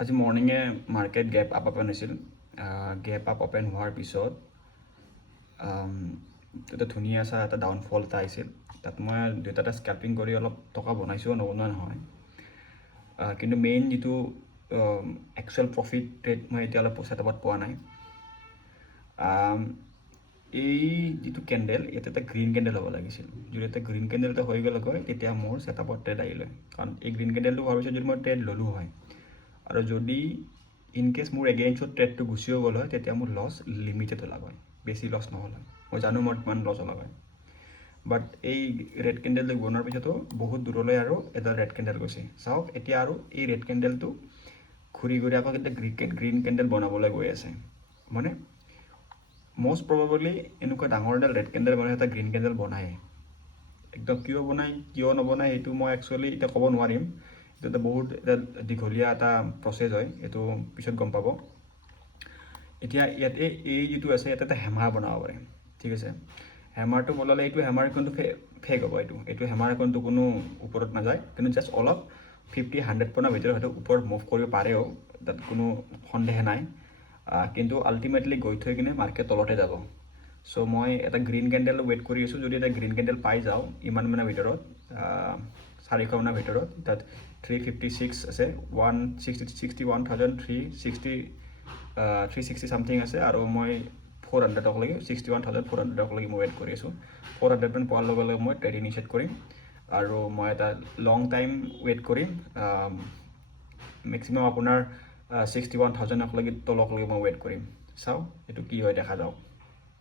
আজি মৰ্ণিঙে market gap up open হৈছিল। Gap up open হোৱাৰ পিছত এটা ধুনীয়া এটা ডাউনফল এটা আহিছিল। তাত মই দুটাটা স্কেল্পিং কৰি অলপ টকা বনাইছোঁ, নবনোৱা নহয়। কিন্তু মেইন যিটো একচুৱেল প্ৰফিট ৰেট মই এতিয়ালৈ ছেটআপত পোৱা নাই। এই যিটো কেণ্ডেল, ইয়াতে এটা গ্ৰীণ কেণ্ডেল হ'ব লাগিছিল। যদি এটা গ্ৰীণ কেণ্ডেল এটা হৈ গ'ল হয়, তেতিয়া মোৰ ছেটআপত ট্ৰেড আহিলে। কাৰণ এই গ্ৰীণ কেণ্ডেলটো হোৱাৰ পিছত যদি মই ট্ৰেড ল'লোঁ হয়, আৰু যদি ইনকেছ মোৰ এগেইনষ্টত ট্ৰেডটো গুচিও গ'ল হয়, তেতিয়া মোৰ লছ লিমিটেড ওলাব হয়, বেছি লছ নহ'ল হয়। মই জানো মোৰ কিমান লছ ওলাব হয়। বাট এই ৰেড কেণ্ডেলটো বনোৱাৰ পিছতো বহুত দূৰলৈ আৰু এটা ৰেড কেণ্ডেল গৈছে। চাওক এতিয়া আৰু এই ৰেড কেণ্ডেলটো ঘূৰি ঘূৰি আকৌ এটা গ্ৰীণ কেণ্ডেল বনাবলৈ গৈ আছে। মানে মষ্ট প্ৰবাবলি এনেকুৱা ডাঙৰ এডাল ৰেড কেণ্ডেল বনাই এটা গ্ৰীণ কেণ্ডেল বনায়। একদম কিয় বনায় কিয় নবনায় সেইটো মই একচুৱেলি এতিয়া ক'ব নোৱাৰিম। এইটো এটা বহুত দীঘলীয়া এটা প্ৰচেছ হয়, এইটো পিছত গম পাব। এতিয়া ইয়াতে এই যিটো আছে, ইয়াতে এটা হেমাৰ বনাব পাৰে, ঠিক আছে। হেমাৰটো বনালে এইটো হেমাৰ আইকনটো ফেক হ'ব। এইটো হেমাৰ আইকনটো কোনো ওপৰত নাযায়, কিন্তু জাষ্ট অলপ 50-100 ভিতৰত হয়তো ওপৰত মুভ কৰিব পাৰেও, তাত কোনো সন্দেহ নাই। কিন্তু আল্টিমেটলি গৈ থৈ কিনে মাৰ্কেট তলতে যাব। চ' মই এটা গ্ৰীণ কেণ্ডেল ৱেইট কৰি আছোঁ। যদি এটা গ্ৰীণ কেণ্ডেল পাই যাওঁ ইমান মানৰ ভিতৰত, 400 মানৰ ভিতৰত, তাত 356 আছে, 360 চামথিং আছে, আৰু মই 400লৈকে 61,400লৈকে মই ৱেইট কৰি আছোঁ। 400 মান পোৱাৰ লগে লগে মই ট্ৰেড ইনিচিয়েট কৰিম, আৰু মই এটা লং টাইম ৱেইট কৰিম। মেক্সিমাম আপোনাৰ 61,000লৈকে তলকলৈকে মই ৱেইট কৰিম। চাওঁ এইটো কি হয়, দেখা যাওক।